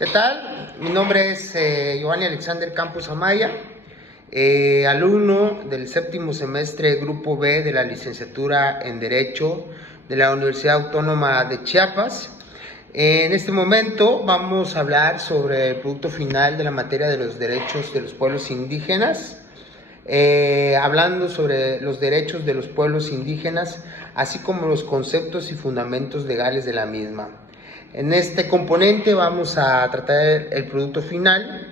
¿Qué tal? Mi nombre es Giovanni Alexander Campos Amaya, alumno del séptimo semestre Grupo B de la licenciatura en Derecho de la Universidad Autónoma de Chiapas. En este momento vamos a hablar sobre el producto final de la materia de los derechos de los pueblos indígenas, hablando sobre los derechos de los pueblos indígenas, así como los conceptos y fundamentos legales de la misma. En este componente vamos a tratar el producto final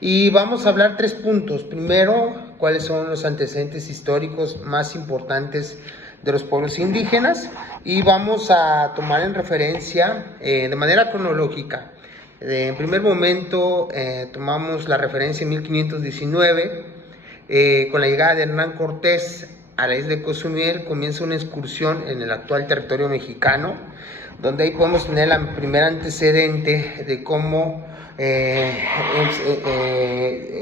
y vamos a hablar tres puntos. Primero, cuáles son los antecedentes históricos más importantes de los pueblos indígenas, y vamos a tomar en referencia de manera cronológica. En primer momento tomamos la referencia en 1519, con la llegada de Hernán Cortés a la isla de Cozumel. Comienza una excursión en el actual territorio mexicano, donde ahí podemos tener el primer antecedente de cómo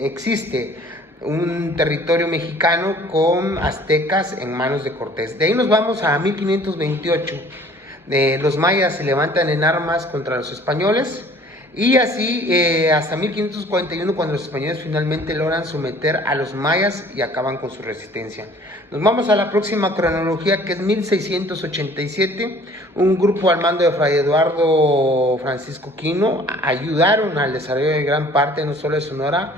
existe un territorio mexicano con aztecas en manos de Cortés. De ahí nos vamos a 1528. Los mayas se levantan en armas contra los españoles, y así hasta 1541, cuando los españoles finalmente logran someter a los mayas y acaban con su resistencia. Nos vamos a la próxima cronología, que es 1687. Un grupo al mando de Fray Eduardo Francisco Quino ayudaron al desarrollo de gran parte, no solo de Sonora,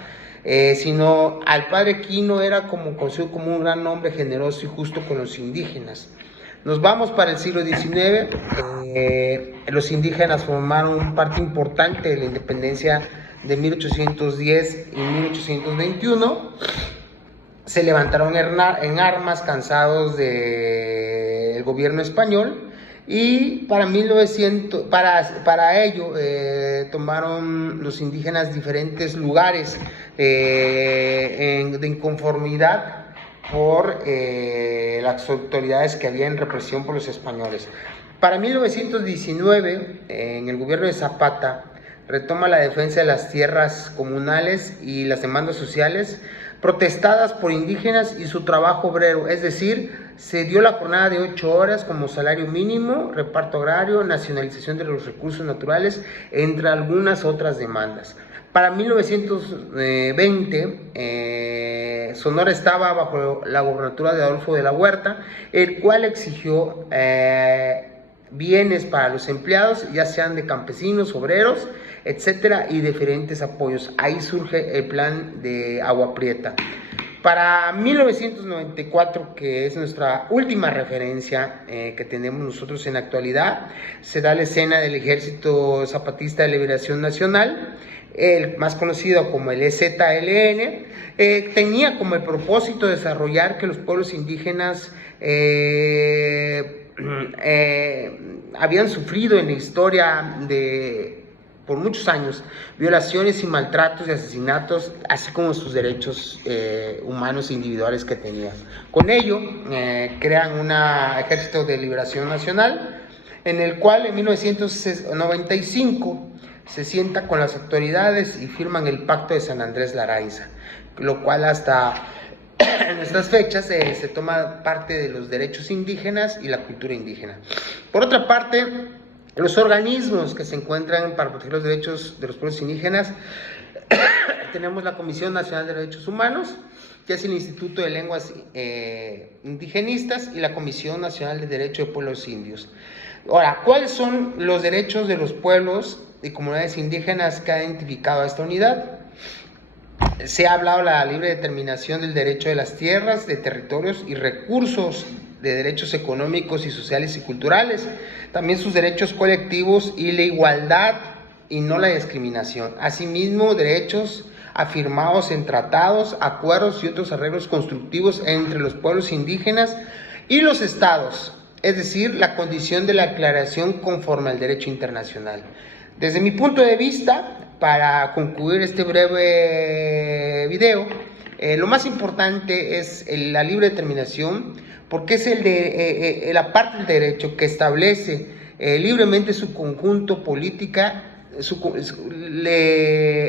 sino al padre Quino era conocido como un gran hombre generoso y justo con los indígenas. Nos vamos para el siglo XIX. Los indígenas formaron parte importante de la independencia de 1810 y 1821. Se levantaron en armas, cansados del gobierno español, y para ello tomaron los indígenas diferentes lugares de inconformidad por las autoridades que había en represión por los españoles. Para 1919, en el gobierno de Zapata, retoma la defensa de las tierras comunales y las demandas sociales protestadas por indígenas y su trabajo obrero, es decir, se dio la jornada de 8 horas como salario mínimo, reparto agrario, nacionalización de los recursos naturales, entre algunas otras demandas. Para 1920, Sonora estaba bajo la gobernatura de Adolfo de la Huerta, el cual exigió bienes para los empleados, ya sean de campesinos, obreros, etcétera, y diferentes apoyos. Ahí surge el plan de Agua Prieta. Para 1994, que es nuestra última referencia que tenemos nosotros en la actualidad, se da la escena del Ejército Zapatista de Liberación Nacional, el más conocido como el EZLN. Tenía como el propósito desarrollar que los pueblos indígenas habían sufrido en la historia por muchos años violaciones y maltratos y asesinatos, así como sus derechos humanos individuales que tenían. Con ello crean un Ejército de Liberación Nacional, en el cual en 1995 se sienta con las autoridades y firman el Pacto de San Andrés Laraiza, lo cual hasta en estas fechas se toma parte de los derechos indígenas y la cultura indígena. Por otra parte, los organismos que se encuentran para proteger los derechos de los pueblos indígenas, tenemos la Comisión Nacional de Derechos Humanos, que es el Instituto de Lenguas Indigenistas, y la Comisión Nacional de Derecho de Pueblos Indios. Ahora, ¿cuáles son los derechos de los pueblos y comunidades indígenas que ha identificado esta unidad? Se ha hablado de la libre determinación del derecho de las tierras, de territorios y recursos, de derechos económicos y sociales y culturales, también sus derechos colectivos y la igualdad y no la discriminación. Asimismo, derechos afirmados en tratados, acuerdos y otros arreglos constructivos entre los pueblos indígenas y los estados, es decir, la condición de la aclaración conforme al derecho internacional. Desde mi punto de vista, para concluir este breve video, lo más importante es la libre determinación, porque es la parte del derecho que establece libremente su conjunto política,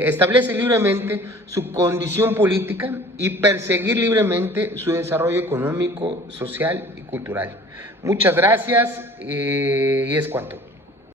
establece libremente su condición política y perseguir libremente su desarrollo económico, social y cultural. Muchas gracias y es cuanto.